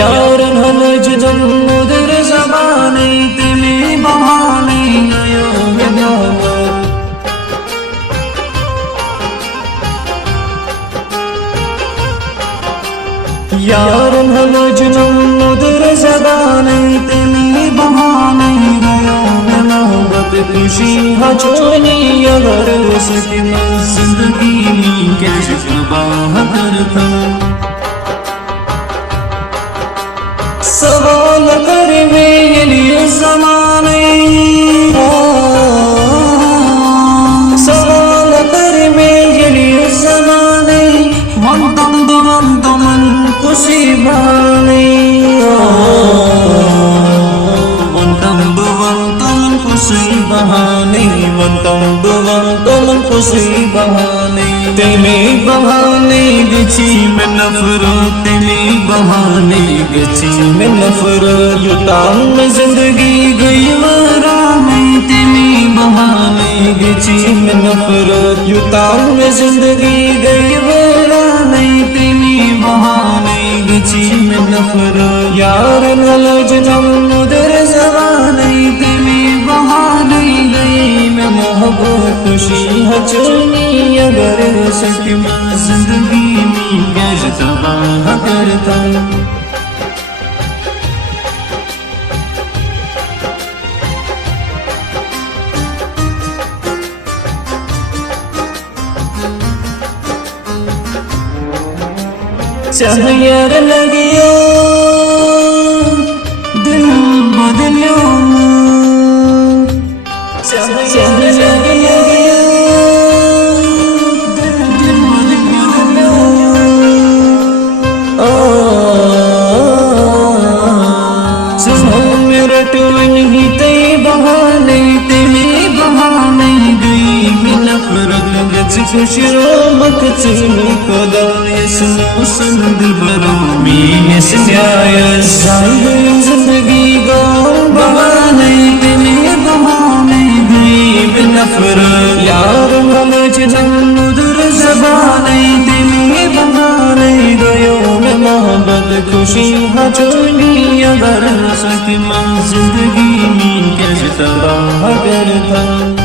यारन हल जुदम मुदर ज़बाने तेरे बहाने गयो विदावत यारन हल जुदम मुदर ज़बाने तेरे बहाने गयो विदावत खुशी हजोनी अगर उसकी जिंदगी में कैसे तबाह करता सवाल कर मेरे लिए ज़माने सवाल कर मेरे लिए ज़माने वंतम दुवंतमन खुशी बाने वंतम दुवंतमन खुशी बहाने वंतम दुवंतमन खुशी बहाने तेरे बहाने गिची में नफरत तेरे बहाने गिची में नफरत युताम में जिंदगी गई मरा में तेरे बहाने गिची में नफरत युताम में जिंदगी गई मरा में तेरे बहाने गिची में नफरत यार नलजनम मुदर ज़बाने तेरे बहाने गई में मोहब्बत खुशी हजनी अगर सच में जिंदगी में कैसे तबाह करता चाहे यार लगियो दिल बदलियो चाहे यार लगियो दिल बदलियो सुनो मेरा टोन ही तेरे बहाने तेरे बहाने गई मिला फरक खुशियों मत चुनी खुदा सुनो संद बरो में सजाय जिंदगी गो बहाने तेरे बहाने गई बिनफरत यार मलज मुदर ज़बाने तेरे बहाने गयो में मोहब्बत खुशी हजोनी अगर सच में जिंदगी में कैसे तबाह करता